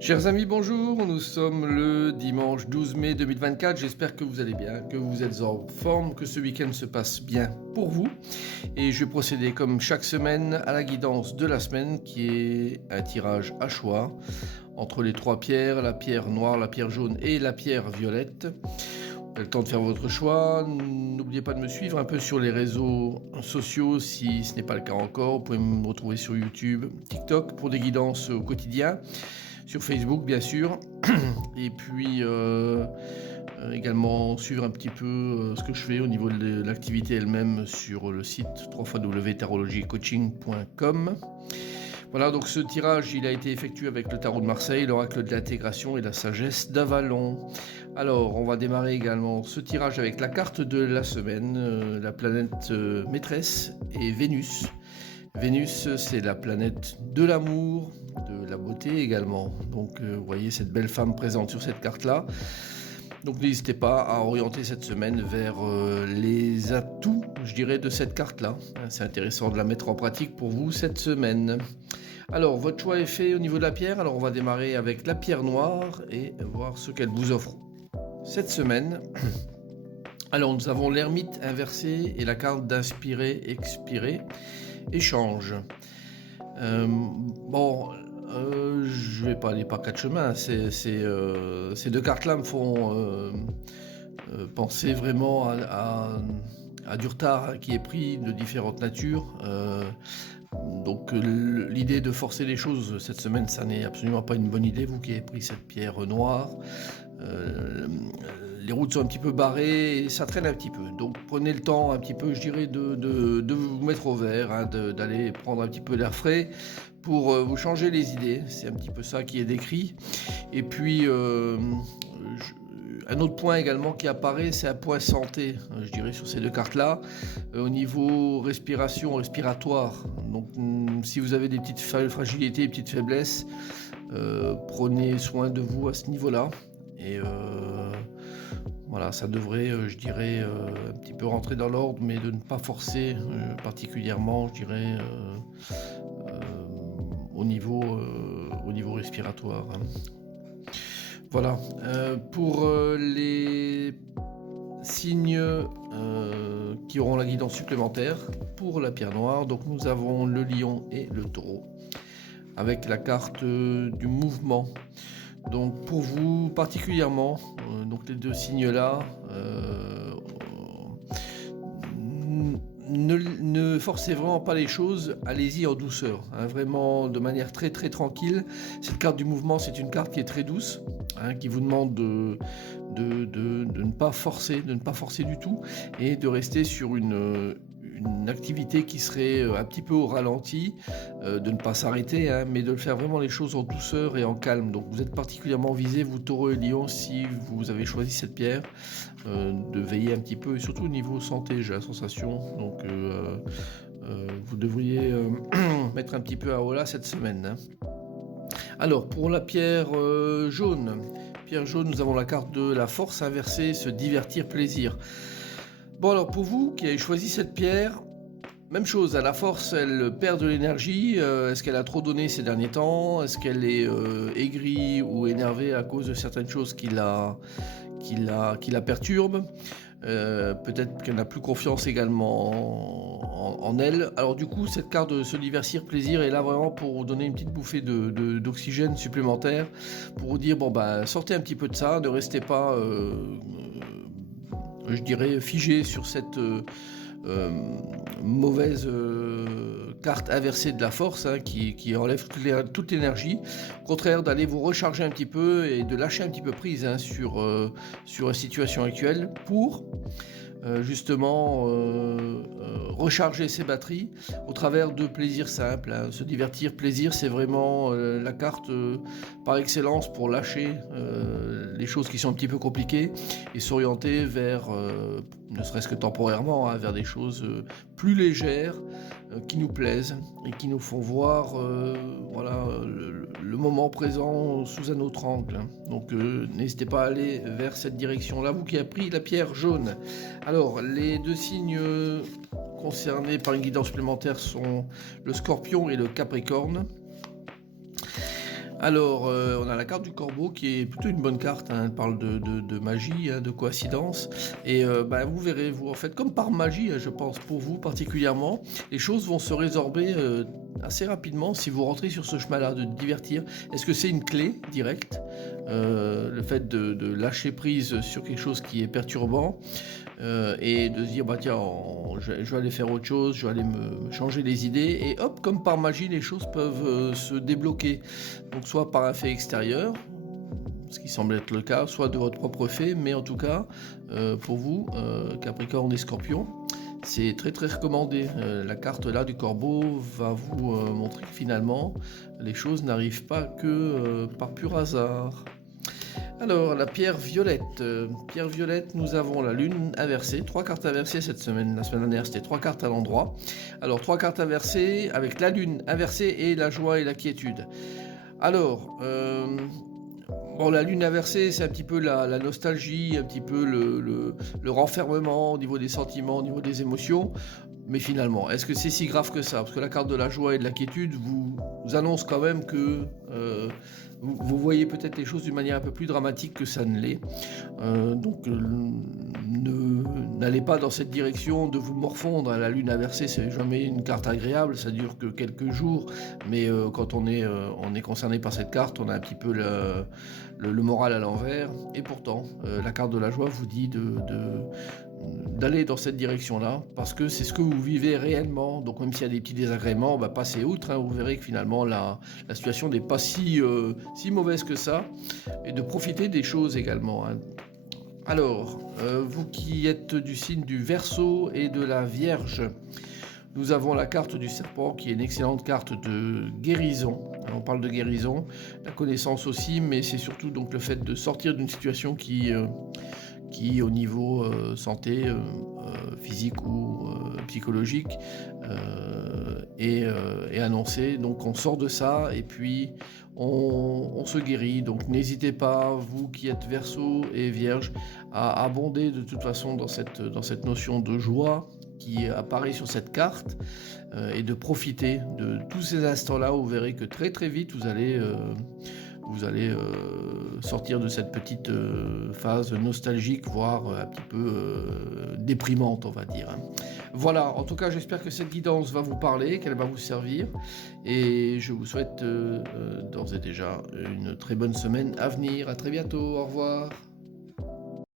Chers amis, bonjour, nous sommes le dimanche 12 mai 2024, j'espère que vous allez bien, que vous êtes en forme, que ce week-end se passe bien pour vous. Et je vais procéder comme chaque semaine à la guidance de la semaine qui est un tirage à choix entre les trois pierres, la pierre noire, la pierre jaune et la pierre violette. Vous avez le temps de faire votre choix, n'oubliez pas de me suivre un peu sur les réseaux sociaux si ce n'est pas le cas encore, vous pouvez me retrouver sur YouTube, TikTok pour des guidances au quotidien. Sur Facebook bien sûr, et puis également suivre un petit peu ce que je fais au niveau de l'activité elle-même sur le site www.tarologiecoaching.com. Voilà, donc ce tirage il a été effectué avec le tarot de Marseille, l'oracle de l'intégration et la sagesse d'Avalon. Alors on va démarrer également ce tirage avec la carte de la semaine, la planète maîtresse et Vénus. Vénus, c'est la planète de l'amour, de la beauté également. Donc, vous voyez cette belle femme présente sur cette carte-là. Donc, n'hésitez pas à orienter cette semaine vers les atouts, je dirais, de cette carte-là. C'est intéressant de la mettre en pratique pour vous cette semaine. Alors, votre choix est fait au niveau de la pierre. Alors, on va démarrer avec la pierre noire et voir ce qu'elle vous offre cette semaine. Alors, nous avons l'ermite inversé et la carte d'inspirer, expirer. Échange. Je vais pas aller par quatre chemins. Ces deux cartes-là me font penser vraiment à du retard qui est pris de différentes natures. Donc l'idée de forcer les choses cette semaine, ça n'est absolument pas une bonne idée. Vous qui avez pris cette pierre noire, les routes sont un petit peu barrées et ça traîne un petit peu. Donc prenez le temps un petit peu, je dirais, de vous mettre au vert, d'aller prendre un petit peu d'air frais pour vous changer les idées. C'est un petit peu ça qui est décrit. Et puis un autre point également qui apparaît, c'est un point santé, je dirais, sur ces deux cartes-là, au niveau respiration, respiratoire. Donc si vous avez des petites fragilités, des petites faiblesses, prenez soin de vous à ce niveau-là. Et voilà, ça devrait, je dirais, un petit peu rentrer dans l'ordre, mais de ne pas forcer particulièrement, je dirais, au niveau respiratoire. Voilà, pour les signes qui auront la guidance supplémentaire pour la pierre noire, donc nous avons le lion et le taureau, avec la carte du mouvement. Donc pour vous particulièrement, donc les deux signes-là, ne forcez vraiment pas les choses, allez-y en douceur, vraiment de manière très très tranquille. Cette carte du mouvement, c'est une carte qui est très douce, qui vous demande de ne pas forcer, du tout, et de rester sur une activité qui serait un petit peu au ralenti, de ne pas s'arrêter, mais de faire vraiment les choses en douceur et en calme. Donc vous êtes particulièrement visés, vous taureau et lion, si vous avez choisi cette pierre, de veiller un petit peu, et surtout au niveau santé, j'ai la sensation. Donc vous devriez mettre un petit peu à holà cette semaine. Alors pour la pierre jaune, nous avons la carte de la force inversée, se divertir, plaisir. Bon, alors pour vous qui avez choisi cette pierre, même chose, à la force elle perd de l'énergie. Est-ce qu'elle a trop donné ces derniers temps? Est-ce qu'elle est aigrie ou énervée à cause de certaines choses qui la perturbent? Peut-être qu'elle n'a plus confiance également en elle. Alors du coup, cette carte de se divertir, plaisir est là vraiment pour vous donner une petite bouffée d'oxygène supplémentaire, pour vous dire, bon bah sortez un petit peu de ça, ne restez pas... je dirais figé sur cette mauvaise carte inversée de la force, qui enlève toute l'énergie. Au contraire, d'aller vous recharger un petit peu et de lâcher un petit peu prise sur la situation actuelle pour justement recharger ses batteries au travers de plaisirs simples. Se divertir, plaisir, c'est vraiment la carte par excellence pour lâcher les choses qui sont un petit peu compliquées et s'orienter vers, ne serait-ce que temporairement, vers des choses plus légères, qui nous plaisent et qui nous font voir le moment présent sous un autre angle. Donc n'hésitez pas à aller vers cette direction-là, vous qui avez pris la pierre jaune. Alors, les deux signes concernés par une guidance supplémentaire sont le Scorpion et le Capricorne. Alors, on a la carte du corbeau qui est plutôt une bonne carte, hein. Elle parle de magie, hein, de coïncidence. Et vous verrez, vous, en fait, comme par magie, je pense, pour vous particulièrement, les choses vont se résorber assez rapidement si vous rentrez sur ce chemin-là, de divertir. Est-ce que c'est une clé directe, le fait de lâcher prise sur quelque chose qui est perturbant, et de se dire, bah tiens, je vais aller faire autre chose, je vais aller me changer les idées, et hop, comme par magie, les choses peuvent se débloquer. Donc soit par un fait extérieur, ce qui semble être le cas, soit de votre propre fait, mais en tout cas, pour vous, Capricorne et Scorpion, c'est très très recommandé. La carte là du corbeau va vous montrer que finalement, les choses n'arrivent pas que par pur hasard. Alors, la pierre violette. Pierre violette, nous avons la lune inversée. 3 cartes inversées cette semaine. La semaine dernière, c'était 3 cartes à l'endroit. Alors, 3 cartes inversées avec la lune inversée et la joie et la quiétude. Alors, la lune inversée, c'est un petit peu la nostalgie, un petit peu le renfermement au niveau des sentiments, au niveau des émotions. Mais finalement, est-ce que c'est si grave que ça? Parce que la carte de la joie et de la quiétude vous annonce quand même que vous voyez peut-être les choses d'une manière un peu plus dramatique que ça ne l'est. N'allez pas dans cette direction de vous morfondre. La lune inversée, c'est jamais une carte agréable, ça dure que quelques jours. Mais quand on est concerné par cette carte, on a un petit peu le moral à l'envers. Et pourtant, la carte de la joie vous dit d'aller dans cette direction-là, parce que c'est ce que vous vivez réellement. Donc même s'il y a des petits désagréments, passez outre, hein, vous verrez que finalement la situation n'est pas si mauvaise que ça, et de profiter des choses également, hein. Alors, vous qui êtes du signe du Verseau et de la Vierge, nous avons la carte du serpent qui est une excellente carte de guérison. On parle de guérison, la connaissance aussi, mais c'est surtout donc le fait de sortir d'une situation qui au niveau santé physique ou psychologique est annoncé. Donc on sort de ça et puis on se guérit. Donc n'hésitez pas, vous qui êtes Verseau et Vierge, à abonder de toute façon dans cette notion de joie qui apparaît sur cette carte, et de profiter de tous ces instants-là. Vous verrez que très très vite vous allez sortir de cette petite phase nostalgique, voire un petit peu déprimante, on va dire, hein. Voilà, en tout cas, j'espère que cette guidance va vous parler, qu'elle va vous servir. Et je vous souhaite d'ores et déjà une très bonne semaine à venir. À très bientôt, au revoir.